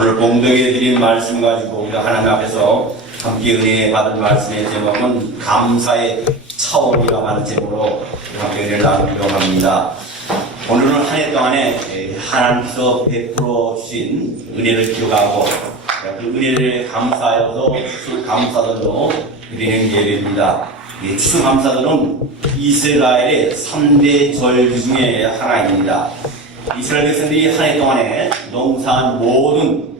오늘 봉독해 드린 말씀 가지고 우리가 하나님 앞에서 함께 은혜 받은 말씀의 제목은 감사의 차원이라고 하는 제목으로 함께 은혜를 나누기로 합니다. 오늘은 한 해 동안에 하나님께서 베풀어 주신 은혜를 기억하고 그 은혜를 감사하여서 추수감사절로 드리는 예배입니다. 추수감사절은 이스라엘의 3대 절기 중에 하나입니다. 이스라엘 백성들이 한 해 동안에 농사한 모든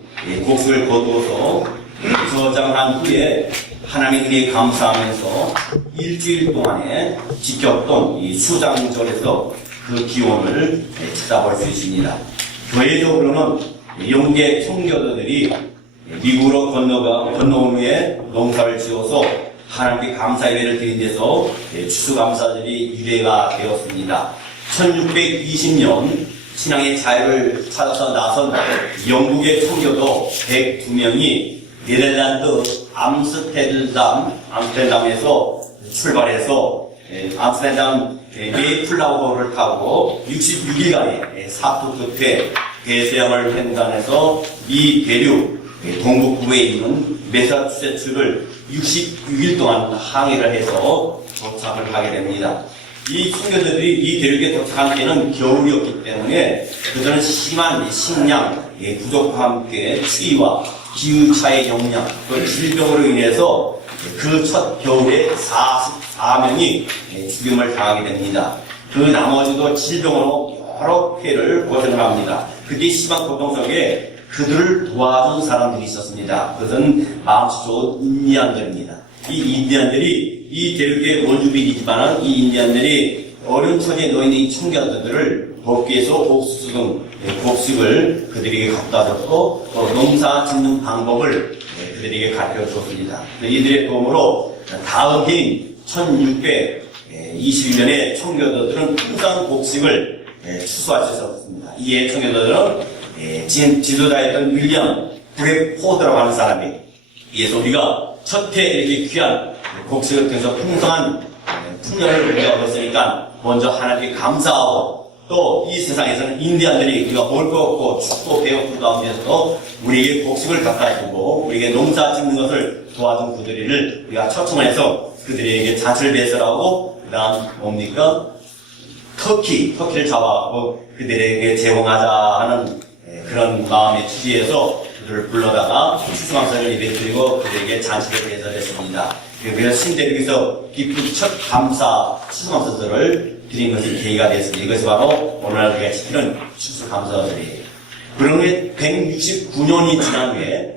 곡식을 거두어서 저장한 후에 하나님의 은혜에 감사하면서 일주일 동안에 지켰던 이 수장절에서 그 기원을 찾아볼 수 있습니다. 교회적으로는 영계 청교도들이 미국으로 건너온 후에 농사를 지어서 하나님께 감사 예배를 드린 데서 추수감사절이 유래가 되었습니다. 1620년 신앙의 자유를 찾아서 나선 영국의 청교도 102명이 네덜란드 암스테르담에서 출발해서 암스테르담 메이플라워를 타고 66일간의 사투 끝에 대서양을 횡단해서 미 대륙 동북부에 있는 매사추세츠를 66일 동안 항해를 해서 도착을 하게 됩니다. 이 청교도들이 이 대륙에 도착한 때는 겨울이었기 때문에 그들은 심한 식량 부족과 함께 추위와 기후차의 영향, 또 질병으로 인해서 그 첫 겨울에 44명이 죽음을 당하게 됩니다. 그 나머지도 질병으로 여러 피해를 고생을 합니다. 그때 심한 고통 속에 그들을 도와준 사람들이 있었습니다. 그것은 마음씨 좋은 인디안들입니다. 이 인디안들이 이 대륙의 원주민이지만 이 인디안들이 어려운 처지에 놓여있는 이 청교도들을 돕기 위해서 옥수수 등 곡식을 그들에게 갖다 줬고 농사 짓는 방법을 그들에게 가르쳐 줬습니다. 이들의 도움으로 다음 해인 1622년에 청교도들은 풍성 곡식을 추수할 수 있었습니다. 이에 청교도들은 지도자였던 윌리엄 브레포드라고 하는 사람이 이에서 우리가 첫해 이렇게 귀한 곡식을 통해서 풍성한 풍년을 우리가 얻었으니까 먼저 하나님께 감사하고 또 이 세상에서는 인디안들이 우리가 먹을 거 없고 춥고 배고픈 가운데서도 우리에게 곡식을 갖다 주고 우리에게 농사 짓는 것을 도와준 그들을 우리가 초청해서 그들에게 잔치를 배설하고 그 다음 뭡니까? 터키를 잡아가고 그들에게 제공하자 하는 그런 마음의 취지에서 그들을 불러다가 추수감사를 예배드리고 그들에게 잔치를 배설했습니다. 그래서 신대륙에서 깊은 첫 감사 추수감사절을 드린 것이 계기가 되었습니다. 이것이 바로 오늘날 우리가 지키는 추수감사절이에요. 그런 후에 169년이 지난 후에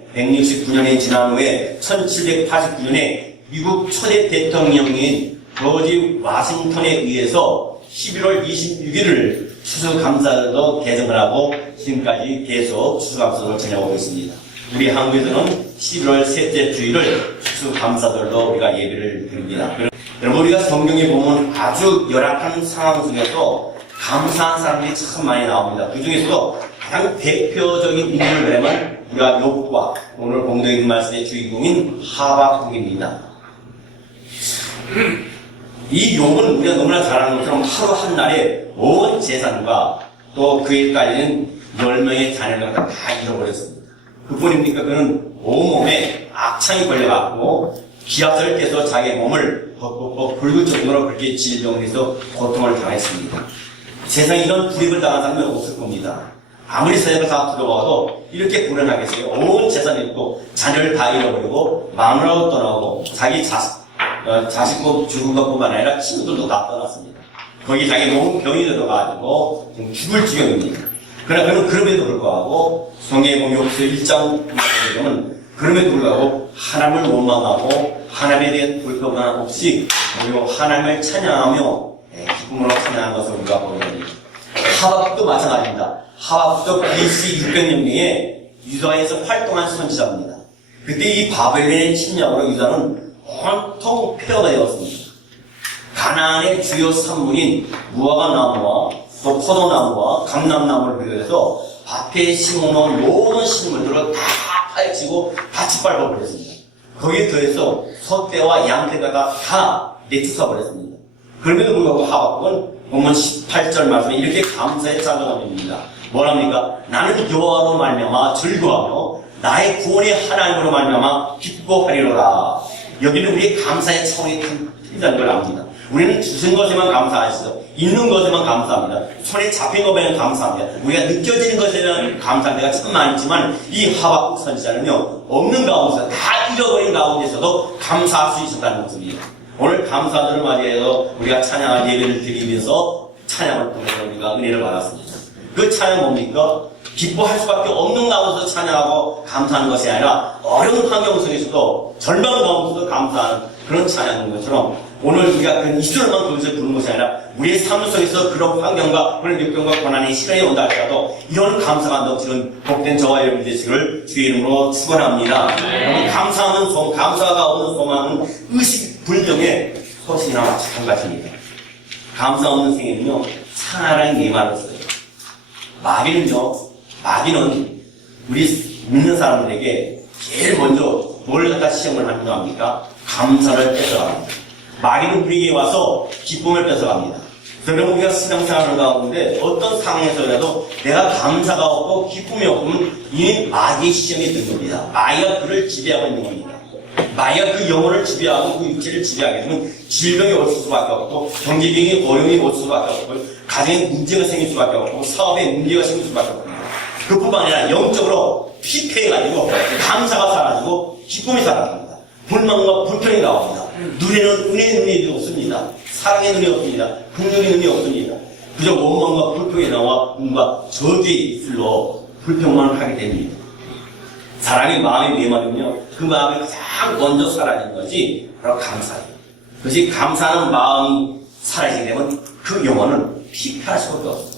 1789년에 미국 초대 대통령인 조지 워싱턴에 의해서 11월 26일을 추수감사절로 개정을 하고 지금까지 계속 추수감사절을 지내고 있습니다. 우리 한국에서는 11월 셋째 주일을 추수감사절로 우리가 예배를 드립니다. 여러분, 우리가 성경에 보면 아주 열악한 상황 속에서 감사한 사람들이 참 많이 나옵니다. 그 중에서도 가장 대표적인 인물을 보면 우리가 욥과 오늘 공동의 말씀의 주인공인 하박국입니다. 이 욥은 우리가 너무나 잘 아는 것처럼 하루 한 날에 온 재산과 또 그에 깔린 10명의 자녀를 다 잃어버렸습니다. 그뿐입니까? 그는 온몸에 악창이 걸려갖고 기압을 깨서 자기의 몸을 벅벅 붉을 정도로 그렇게 질병을 해서 고통을 당했습니다. 세상에 이런 불입을 당한 사람은 없을 겁니다. 아무리 세상을 다 들어와도 이렇게 불안하겠어요. 온 재산이 있고 자녀를 다 잃어버리고 마누라도 떠나고 자기 자식도 죽은 것뿐만 아니라 친구들도 다 떠났습니다. 거기 자기 몸 병이 들어가지고 죽을 지경입니다. 그러나 그는 그럼에도 불구하고 성경에 보면 욥기 1장 보면 그럼에도 불구하고 하나님을 원망하고 하나님에 대한 불평한 없이 그리고 하나님을 찬양하며 기쁨으로 찬양한 것을 우리가 보게 됩니다. 하박국도 마찬가지입니다. 하박국도 BC 600년경에 유다에서 활동한 선지자입니다. 그때 이 바벨론의 침략으로 유다는 온통 폐허가 되었습니다. 가나안의 주요 산물인 무화과 나무와 또 포도나무와 감람나무를 비롯해서 밭에 심어놓은 모든 식물들을 다 파헤치고 다 짓밟아버렸습니다. 거기에 더해서 소떼와 양떼가 다 내쫓아버렸습니다. 그럼에도 불구하고 하박국은 본문 18절 말씀에 이렇게 감사의 찬송합니다. 뭐랍니까? 나는 여호와로 말미암아 즐거워하며 나의 구원의 하나님으로 말미암아 기뻐하리로라. 여기는 우리의 감사의 차원이 틀리다는 걸 압니다. 우리는 주신 것에만 감사하시죠. 있는 것에만 감사합니다. 손에 잡힌 것에만 감사합니다. 우리가 느껴지는 것에만 감사할 때가 참 많지만 이 하박국 선지자는요, 없는 가운데서 다 잃어버린 가운데서도 감사할 수 있었다는 것입니다. 오늘 감사들을 맞이해서 우리가 찬양할 예배를 드리면서 찬양을 통해서 우리가 은혜를 받았습니다. 그 찬양 뭡니까? 기뻐할 수밖에 없는 가운데서 찬양하고 감사하는 것이 아니라 어려운 환경 속에서도 절망 가운데서도 감사하는 그런 찬양인 것처럼 오늘 우리가 그 20절만 거기서 부르는 것이 아니라 우리의 삶 속에서 그런 환경과 그런 역경과 고난의 시간이 온다 할지라도 이런 감사가 넘치는 복된 저와 여러분 되시기를 주의 이름으로 축원합니다. 감사하는 소망, 감사가 없는 소망은 의식 불명의 소식이나 마찬가지입니다. 감사 없는 생애는요, 차라리 메마를 써요. 마귀는 우리 믿는 사람들에게 제일 먼저 뭘 갖다 시험을 하는가 합니까? 감사를 뺏어갑니다. 마귀는 우리에게 와서 기쁨을 뺏어갑니다. 그러면 우리가 신앙생활을 가운데 어떤 상황에서라도 내가 감사가 없고 기쁨이 없으면 이미 마귀의 시험이 든 겁니다. 마귀가 그를 지배하고 있는 겁니다. 마귀가 그 영혼을 지배하고 그 육체를 지배하게 되면 질병이 올 수밖에 없고 경제적인 어려움이 올 수밖에 없고 가정에 문제가 생길 수밖에 없고 사업에 문제가 생길 수밖에 없습니다. 그뿐만 아니라 영적으로 피폐해가지고 감사가 사라지고 기쁨이 사라집니다. 불만과 불평이 나옵니다. 눈에는 은혜의 눈이 없습니다. 사랑의 눈이 없습니다. 긍휼의 눈이 없습니다. 그저 원망과 불평이 나와 뭔가 저주의 입술로 불평만 하게 됩니다. 사람의 마음이 메마르면요, 그 마음이 가장 먼저 사라지는 것이 바로 감사예요. 그것이 감사하는 마음이 사라지게 되면 그 영혼은 피폐할 수밖에 없어요.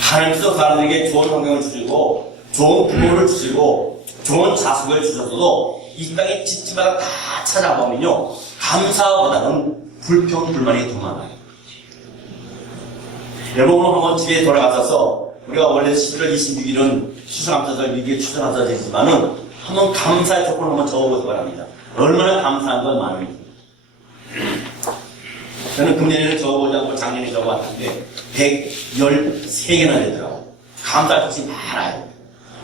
하나님께서 사람들에게 좋은 환경을 주시고 좋은 부모를 주시고 좋은 자식을 주셔서도 이 땅의 집집마다 다 찾아보면요, 감사보다는 불평, 불만이 더 많아요. 여러분 한번 집에 돌아가셔서 우리가 원래 11월 26일은 추수감사절 미국의 추수감사절이지만은 한번 감사의 조건을 한번 적어보기 바랍니다. 얼마나 감사한 건 많은지. 저는 금년에는 적어보지 않고 작년에 적어봤는데 113개나 되더라고요. 감사할 것이 많아요.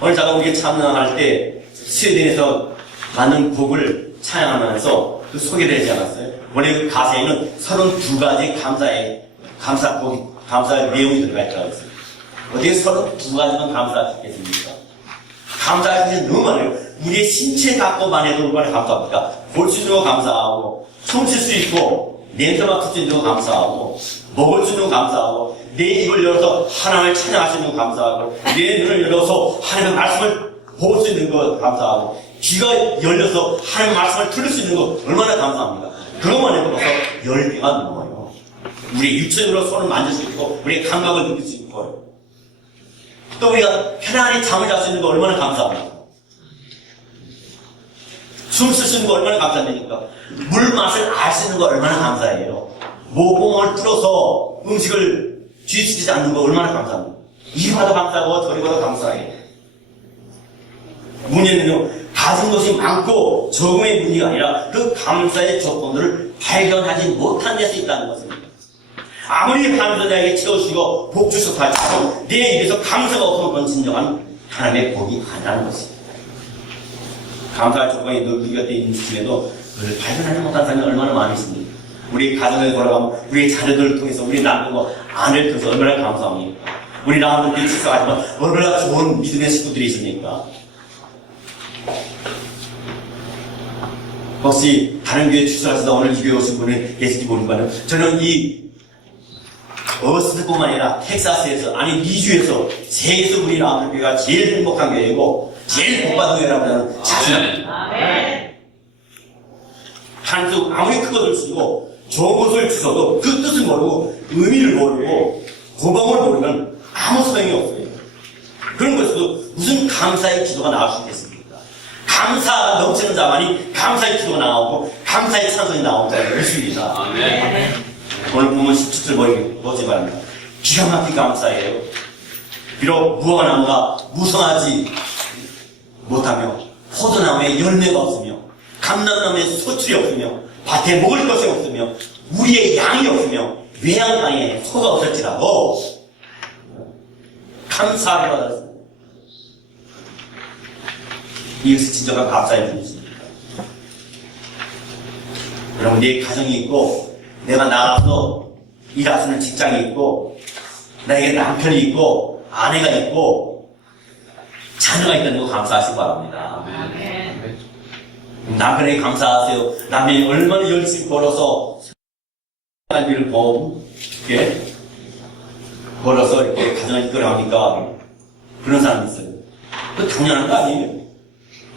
오늘 제가 우리가 찬양할 때 스웨덴에서 만든 곡을 찬양하면서 그 소개를 하지 않았어요? 원래 그 가사에는 32가지 감사의 내용이 들어가 있다고 했어요. 어떻게 32가지만 감사할 수 있겠습니까? 감사할 수 있는 너무 많아요. 우리의 신체 갖고만 해도 얼마나 감사합니까? 볼 수 있는 거 감사하고, 춤출 수 있고, 냄새 맡을 수 있는 거 감사하고, 먹을 수 있는 거 감사하고, 내 입을 열어서 하나님을 찬양할 수 있는 거 감사하고, 내 눈을 열어서 하나님의 말씀을 볼 수 있는 거 감사하고, 귀가 열려서 하나님의 말씀을 들을 수 있는 거 얼마나 감사합니까? 그것만 해도 벌써 10개가 넘어요. 우리 육체적으로 손을 만질 수 있고, 우리의 감각을 느낄 수 있고, 또 우리가 편안히 잠을 잘 수 있는 거 얼마나 감사합니까? 숨 쉴 수 있는 거 얼마나 감사합니까? 물 맛을 알 수 있는 거 얼마나 감사해요? 목구멍을 뚫어서 음식을 뒤지지 않는 거 얼마나 감사합니까? 이리 봐도 감사하고 저리 봐도 감사해요. 문제는요, 가진 것이 많고 적음의 문제가 아니라 그 감사의 조건들을 발견하지 못한 데서 있다는 것입니다. 아무리 하나님께서 나에게 채워주시고 복 주셔서 할지라도 내 입에서 감사가 없으면 그건 진정한 하나님의 복이 아니라는 것입니다. 감사할 조건이 늘 우리 곁에 있는 시점에도 그걸 발견하지 못한 사람이 얼마나 많이 있습니까? 우리 가정에 돌아가면 우리 자녀들을 통해서 우리 남편과 아내를 통해서 얼마나 감사합니까? 우리 남편들이 축사하지만 얼마나 좋은 믿음의 식구들이 있습니까? 혹시 다른 교회에 출석하시다 오늘 이 교회에 오신 분이 계실지 모르지만 저는 이 어스트뿐만 아니라 텍사스에서 아니 미주에서 세계에서 우리 남편교회가 제일 행복한 교회이고 제일 복받은 교회라고 저는 자신합니다. 한쪽 아무리 큰 것을 쓰고 좋은 것을 주셔도 그 뜻을 모르고 의미를 모르고 고방을 모르면 아무 소용이 없어요. 그런 것에도 무슨 감사의 기도가 나올 수 있겠습니까? 감사가 넘치는 자만이 감사의 기도가 나오고 감사의 찬송이 나온다는 것입니다. 오늘 보면 17절 보지 바랍니다. 기가 막히게 감사해요. 비록 무화과나무가 무성하지 못하며 포도나무에 열매가 없으며 감람나무에 소출이 없으며 밭에 먹을 것이 없으며 우리의 양이 없으며 외양간에 소가 없을지라도 감사하게 받았습니다. 이것이 진정한 감사의 분이십니다. 여러분, 내 가정이 있고, 내가 나가서 일할 수 있는 직장이 있고, 나에게 남편이 있고, 아내가 있고, 자녀가 있다는 거 감사하시기 바랍니다. 남편에게 감사하세요. 남편이 얼마나 열심히 벌어서, 일을 벌어서 이렇게 가정을 이끌어가니까, 그런 사람이 있어요. 그 당연한 거 아니에요?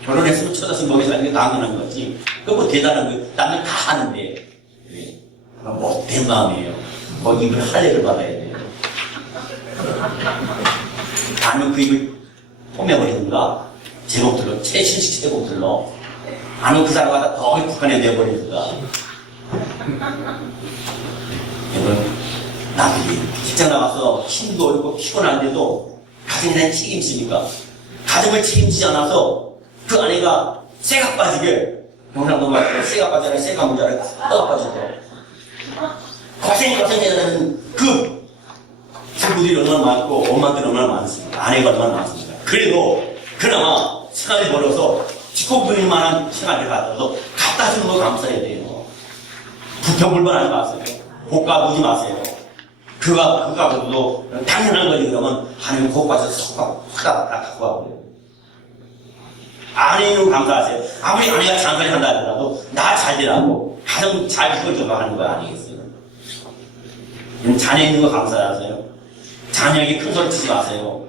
결혼했으면 처자식 먹이 사는 게 당연한 거지. 그거 뭐 대단한 거예요. 남들 다 하는데. 네. 못된 마음이에요. 이걸 할례를 받아야 돼요. 아니면 그 입을 뽀매버리든가, 제목들로, 최신식 제목들로. 아니면 그 사람을 갖다 더 북한에 내버리든가. 여러분, 남들이 직장 나가서 힘도 없고 피곤한데도 가정에 대한 책임집니까? 가정을 책임지지 않아서 그 아내가 쇠가 빠지게, 경상도 말로 쇠가 빠지는 쇠가 문자를 쇠가 빠지고, 고생하는 그 친구들이 얼마나 많고, 엄마들이 얼마나 많습니다. 아내가 얼마나 많습니다. 그래도, 그나마 시간을 벌어서 짚고 부릴 만한 시간을 가져서 갖다 주는 거 감사해야 돼요. 불평불만하지 마세요. 고가 보지 마세요. 그가 보도 당연한 거지, 그러면 하나님 고가서 쏙 갖고 가버려요. 아내는 감사하세요. 아무리 아내가 장사를 한다 하더라도 나 잘 되라고 가정 잘 키워줘서 하는 거 아니겠어요? 자녀 있는 거 감사하세요. 자녀에게 큰 소리 치지 마세요.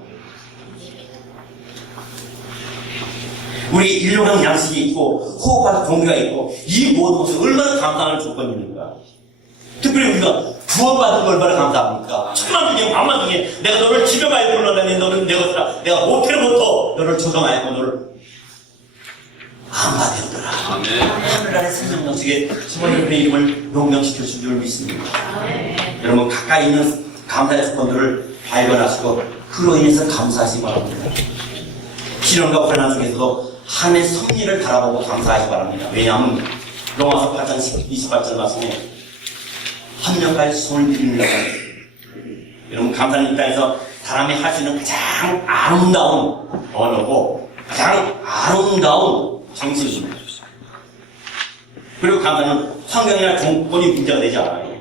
우리 일용할 양식이 있고 호흡할 공기가 있고 이 모든 것은 얼마나 감사할 조건입니까? 특별히 우리가 구원받은 걸 얼마나 감사합니까? 천만 중에 만만 중에 내가 너를 집에 가야 불러내니 너는 내 것이라 내가 모텔부터 너를 조성하였고 너를 안받으더라. 하늘나라의 생명 영식에 주님의 이름을 용명시켜줄 줄 믿습니다. 여러분 가까이 있는 감사의 조건들을 발견하시고 그로 인해서 감사하시기 바랍니다. 시련과 환난 중에서도 하나님의 섭리를 바라보고 감사하시기 바랍니다. 왜냐하면 로마서 8장 28절 말씀에 한 명까지 손을 드리려고 여러분 감사는 입장에서 사람이 할 수 있는 가장 아름다운 언어고 가장 아름다운 정신입니다. 그리고 감사는 환경이나 정권이 문제가 되지 않아요.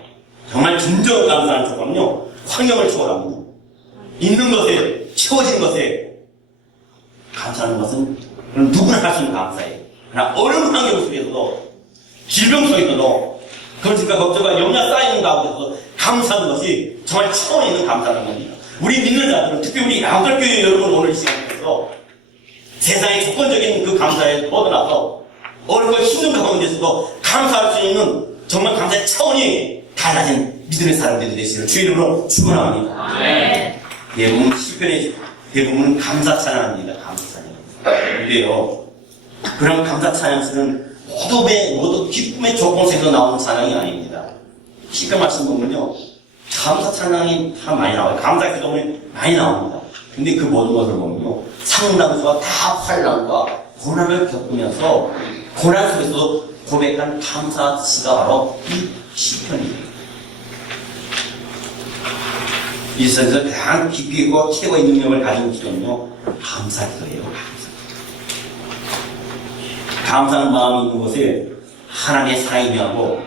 정말 진정 감사하는 조건은요, 환경을 초월합니다. 있는 것에, 채워진 것에 감사하는 것은 누구나 할 수 있는 감사예요. 그러나 어려운 환경 속에서도, 질병 속에서도, 건식과 걱정과 염려 쌓이는 가운데서도 감사하는 것이 정말 차원에 있는 감사라는 겁니다. 우리 믿는 자들은, 특히 우리 양들교회 여러분 오늘 이 시간에서 세상의 조건적인 그 감사에 뻗어나서 어렵고 힘든 가운데서도 감사할 수 있는 정말 감사의 차원이 달라진 믿음의 사람들이 되시기를 주의 이름으로 축원합니다. 대부분 시편의 대부분은 감사 찬양합니다. 감사 찬양. 그래요. 그런 감사 찬양들은 모두 기쁨의 조건에서 나오는 찬양이 아닙니다. 시편 말씀 보면요, 감사 찬양이 참 많이 나와요. 감사 기도문이 많이 나옵니다. 근데 그 모든 것을 보면요, 상당수가 다 환난과 고난을 겪으면서 고난 속에서도 고백한 감사시가 바로 이 시편입니다. 이 세상에서 가장 깊이 있고 최고의 능력을 가지고 있거든요. 감사기도예요. 감사하는 마음이 있는 곳에 하나님의 사랑이 임하고,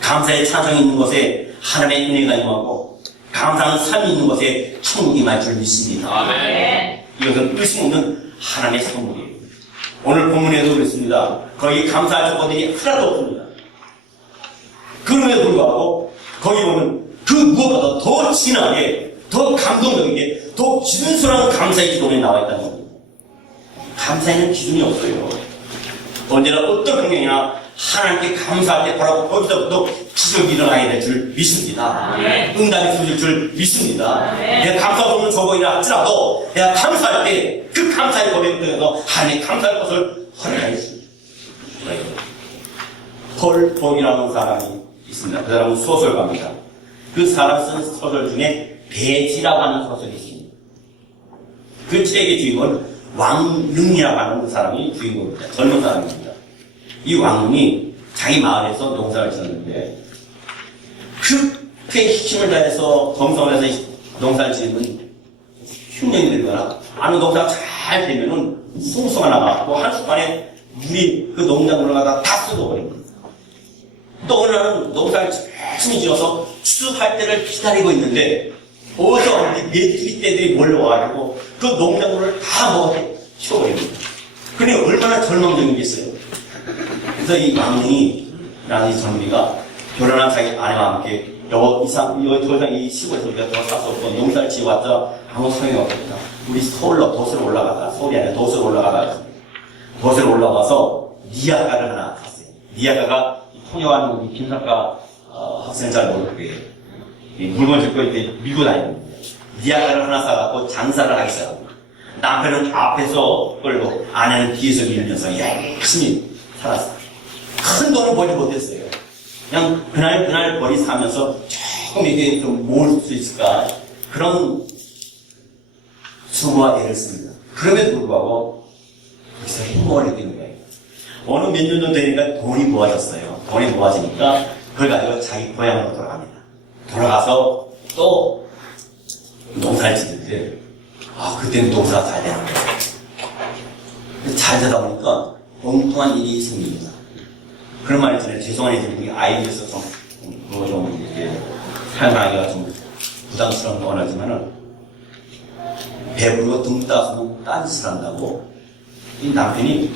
감사의 찬송이 있는 곳에 하나님의 은혜가 임하고, 감사하는 삶이 있는 곳에 천국이 임할 줄 믿습니다. 아멘. 이것은 의심 없는 하나님의 선물이에요. 오늘 본문에도 그랬습니다. 거기 감사할 조건들이 하나도 없습니다. 그럼에도 불구하고 거기 보면 그 무엇보다 더 진하게, 더 감동적이게, 더 진솔한 감사의 기도에 나와 있다는 겁니다. 감사에는 기준이 없어요. 언제나 어떤 환경이나 하나님께 감사할 때 바로 거기서부터 기적이 일어나야 될 줄 믿습니다. 응답이 쏟을 줄 믿습니다. 내가 감사가 없는 조건이라 할지라도 내가 감사할 때 그 감사의 고백을 통해서 하나님의 감사할 것을 허락해 주십니다. 폴 봉이라는 사람이 있습니다. 그 사람은 소설가입니다. 그 사람 쓴 소설 중에 배지라고 하는 소설이 있습니다. 그 책의 주인공은 왕릉이라고 하는 그 사람이 주인공입니다. 젊은 사람입니다. 이 왕릉이 자기 마을에서 농사를 지었는데 그렇게 힘을 다해서 정성을 해서 농사를 지으면 흉년이 되거나 아니 농사가 잘 되면은 숭숭아 나가고 한순간에 물이 그 농작물을 갖다 다 쏟아버립니다. 또 어느 날은 농사를 열심히 지어서 추수할 때를 기다리고 있는데 어디서 메뚜기떼들이 몰려와가지고 그 농작물을 다 먹어서 치워버립니다. 그러니 얼마나 절망적이겠어요. 그래서 이 왕릉이라는 이 젊은이가 결혼한 자기 아내와 함께 여보 이거 더 이상 이 시골에서 우리가 더 살 수 없고 농사를 지어왔자 아무 소용이 없겠다. 우리 서울로 돛으로 올라가다 서울이 아니라 돛으로 올라가서 니아가를 하나 샀어요. 니아가가 통역하는 김사과 학생은 잘 모를 거예요. 물건 싣고 이렇게 밀고 다니는 니아가를 하나 사갖고 장사를 하기 시작합니다. 남편은 앞에서 끌고 아내는 뒤에서 밀면서 열심히 살았어요. 큰 돈을 벌지 못했어요. 그냥 그날 벌이 사면서 조금 이게 좀 모을 수 있을까 그런 수고와 애를 씁니다. 그럼에도 불구하고 거기서 행복을 느끼는 거예요. 어느 몇 년 정도 되니까 돈이 모아졌어요. 돈이 모아지니까 그걸 가지고 자기 고향으로 돌아갑니다. 돌아가서 또 농사를 짓는데 그때는 농사가 잘 되는 거예요. 잘 되다 보니까 엉뚱한 일이 생깁니다. 그런 말이 있잖아요. 죄송한 얘기 아이디어에서 좀 이렇게 사용하기가 좀 부담스러운 건 하지만은 배부르고 등 따서는 딴짓을 한다고 이 남편이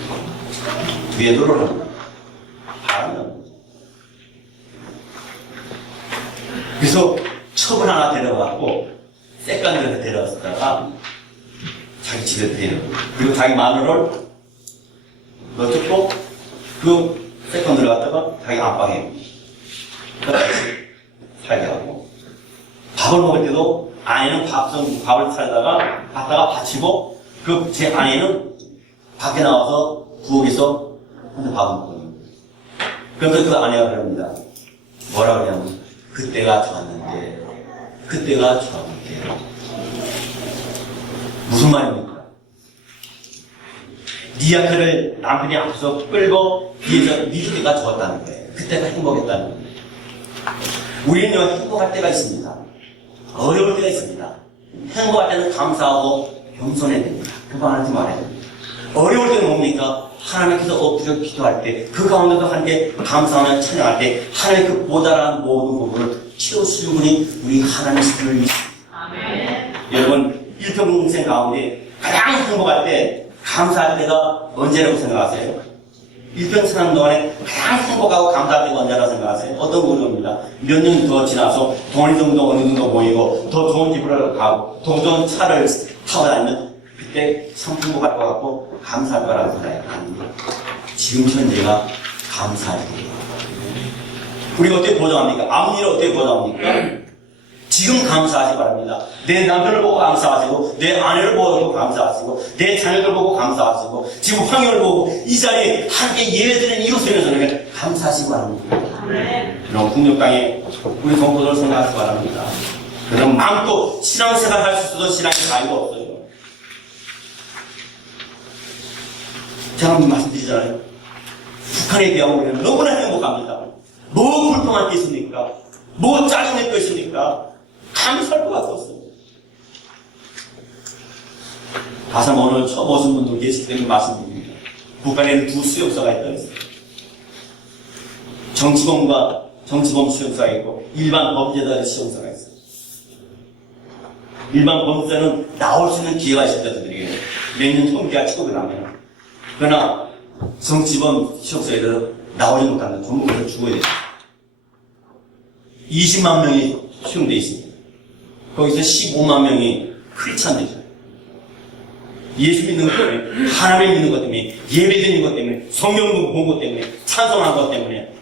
외도를 합니다. 바람이 납니다. 그래서 첩을 하나 데려가고 쌔간데를 데려갔다가 자기 집에 데려오고 그리고 자기 마누를 넣어줬고 그 쌔간데를 갖다가 자기 안방에 같이 살게 하고 밥을 먹을 때도 아내는 밥을 차려다가 갖다가 받치고 그 제 아내는 밖에 나와서 부엌에서 혼자 밥을 먹거든요. 그러면서 그 아내가 그럽니다. 뭐라 그러냐면 그때가 좋았는데 무슨 말입니까? 니아크를 남편이 앞에서 끌고 뒤에서 밀 때가 좋았다는 거예요. 그때가 행복했다는 거예요. 우리는요 행복할 때가 있습니다. 어려울 때가 있습니다. 행복할 때는 감사하고 겸손해야 됩니다. 그거 하지 말아야 됩니다. 어려울 때는 뭡니까? 하나님께서 엎드려 기도할 때, 그 가운데도 함께 감사하며 찬양할 때, 하나님의 그 모자란 모든 부분을 채워주시는 분이 우리 하나님이십니다. 여러분, 일평생 가운데 가장 행복할 때, 감사할 때가 언제라고 생각하세요? 일평생 하는 동안에 가장 행복하고 감사할 때가 언제라고 생각하세요? 어떤 부분입니다. 몇 년 더 지나서 돈이 좀 어느 정도 모이고, 더 좋은 집으로 가고, 더 좋은 차를 타고 다니면, 그때 참 행복할 것 같고 감사할 거라고 생각해요. 아닙니다. 지금 현재가 감사할 때예요. 우리가 어떻게 보장합니까? 앞일을 어떻게 보장합니까? 지금 감사하시 바랍니다. 내 남편을 보고 감사하시고 내 아내를 보고 감사하시고 내 자녀들 보고 감사하시고 지금 환경을 보고 이 자리에 함께 예배드리는 이웃에서는 감사하시기 바랍니다. 그럼 국력 땅에 우리 동포들을 생각하시기 바랍니다. 그럼 마음껏 신앙생활 할 수 있어도 신앙이 가위가 없어요. 제가 한번 말씀드리잖아요. 북한에 비하면 우리는 너무나 행복합니다. 뭐 불평할 게 있습니까? 뭐 짜증낼 게 있습니까? 감사할 것 없어요. 가서 오늘 처음 오신 분들 계시기 때문에 말씀드립니다. 북한에는 두 수용소가 있다고 했어요. 정치범 수용소가 있고 일반 범죄자의 수용소가 있어요. 일반 범죄자는 나올 수 있는 기회가 있을 때 드리게요. 몇년 총기가 취급을 하면. 그러나 정치범 수용소에 대해서 나오지 못하면 전부 그래서 죽어야 돼요. 20만 명이 수용되어 있습니다. 거기서 15만 명이 크리스찬들이죠. 예수 믿는 것 때문에, 하나님 믿는 것 때문에, 예배 드리는 것 때문에, 성경 본 것 때문에, 찬송한 것 때문에.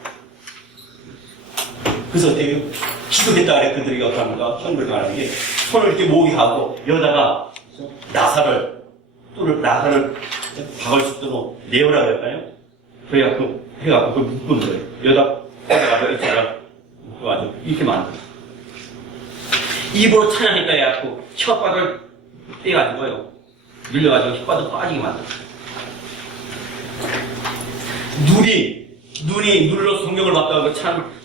그래서 어때요? 기도했다 그래 그들이 어떻게 합니까? 형들이 말하는 게 손을 이렇게 모으게 하고 여다가 나사를 박을 수 있도록 내어라 그럴까요? 그래갖고 해갖고 그걸 묶은 거예요. 여다 해가지고 이렇게 묶어가지고 이렇게 만들어. 입으로 찬양했다 해갖고 혓바닥을 떼가지고요. 밀려가지고 혓바닥 빠지게 만들어. 눈이 눈으로 성경을 봤다고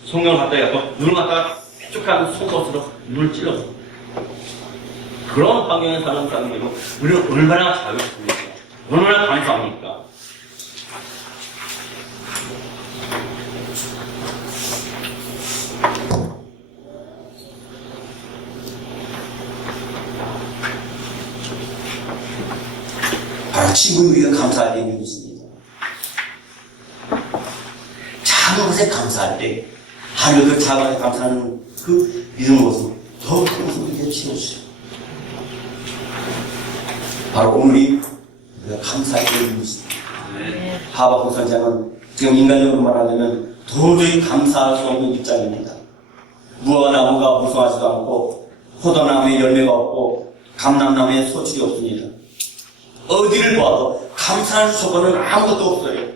성경을 봤다 해갖고 눈을 갖다가 뾰족한 속옷으로 눈을 찔러서 그런 환경에 사는 사람들도 우리는 얼마나 자유롭습니까? 얼마나 감사합니까? 바로 지금 우리가 감사할 때 있는 것입니다. 작은 것에 감사할 때 하늘 그 작은 것에 감사하는 그 이런 것은 더 큰 것을 우리에게 채워주세요. 바로 오늘이 우리가 감사할 때 있는 것입니다. 하박국 선지자는 지금 인간적으로 말하자면 도저히 감사할 수 없는 입장입니다. 무화과나무가 무성하지도 않고 포도나무에 열매가 없고 감람나무에 소출이 없습니다. 어디를 봐도 감사할 조건은 아무것도 없어요.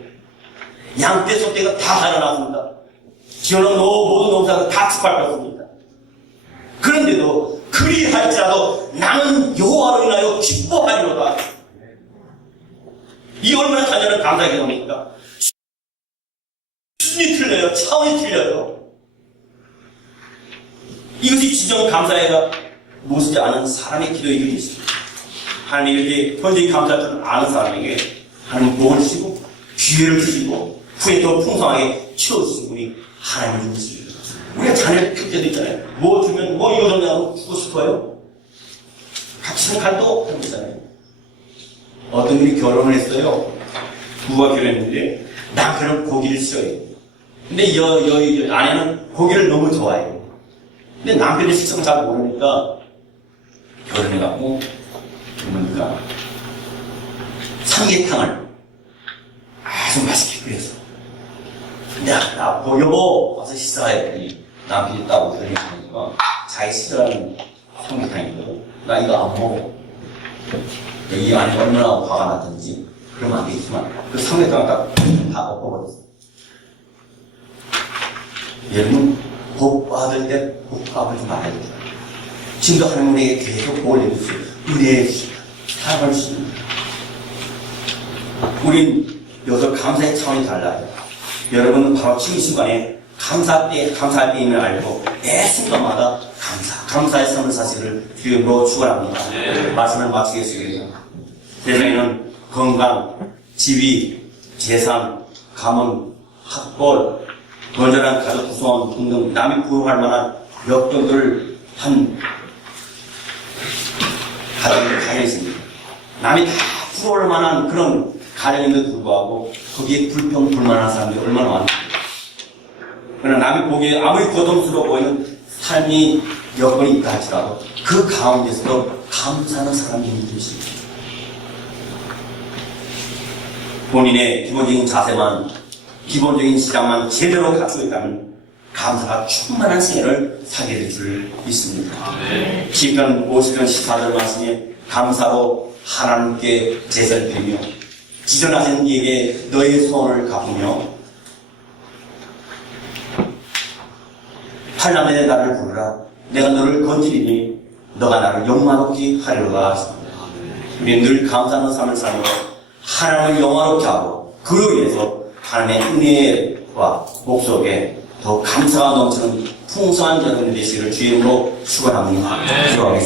양떼, 소떼가 다 살아났습니다. 지어놓은 모든 농사가 다 축발했습니다. 그런데도 그리할지라도 나는 여호와로 인하여 기뻐하리로다. 이 얼마나 자녀를 감사하게 됩니까? 수준이 틀려요. 차원이 틀려요. 이것이 진정 감사가 무엇인지 아는 사람의 기도의 길이 있습니다. 하나님 이렇게 현재의 감사할 줄 아는 사람에게 하나님 복을 주시고 기회를 주시고 후에 더 풍성하게 채워주신 분이 하나님을 주십니다. 우리가 자녀를 키울 때도 있잖아요. 뭐 주면 뭐 이거 줬냐고 주고 싶어요. 같이는 갈도 하고 있잖아요. 어떤 분이 결혼을 했어요. 부부가 결혼했는데 남편은 고기를 싫어해요. 근데 이 아내는 고기를 너무 좋아해요. 근데 남편의 식성을 잘 모르니까 결혼해갖고 그러니까 삼계탕을 아주 맛있게 끓여서 나 여보 와서 식사해 했더니 남편이 따고 그러니까 자기 싫어하는 삼계탕이거든. 나 이거 안 먹어. 이 안에 얼마나 화가 났든지 그러면 안 되겠지만 그 삼계탕을 다 엎어버렸어. 여러분 복 받을 때 복 받지 말아야 돼요. 지금도 하나님에게 계속 복을 내주세요. 은혜해 주십니다. 사랑할 수 있습니다. 우린 여기서 감사의 차원이 달라요. 여러분은 바로 지금 순간에 감사할 때임을 알고 매 순간마다 감사의 삶을 사실을 주님으로 축원합니다. 말씀을 마치겠습니다. 세상에는 건강, 지위, 재산, 가문, 학벌, 건전한 가족 구성원 등등 남이 부러워할 만한 역경들을 한 가정이 가져 있습니다. 남이 다 부러울 만한 그런 가정인데도 불구하고 거기에 불평불만한 사람들이 얼마나 많습니까? 그러나 남이 보기에 아무리 고통스러워 보이는 삶이 여건이 있다 할지라도 그 가운데서도 감사하는 사람이 있는 것입니다. 본인의 기본적인 자세만, 기본적인 시장만 제대로 갖추고 있다면 감사가 충만한 생애를 살게 될 줄 믿습니다. 시편 50편 14절 말씀에 감사로 하나님께 제사를 드리며 지전하신 이에게 너의 소원을 갚으며 팔남에 나를 부르라 내가 너를 건지리니 너가 나를 영화롭게 하리로다 하십니다. 우리는 늘 감사하는 삶을 살며 하나님을 영화롭게 하고 그로 인해서 하나님의 은혜와 복속에 더 감사가 넘치는 풍성한 여러분의 되시기를 주임으로 축원합니다. 기도하겠습니다.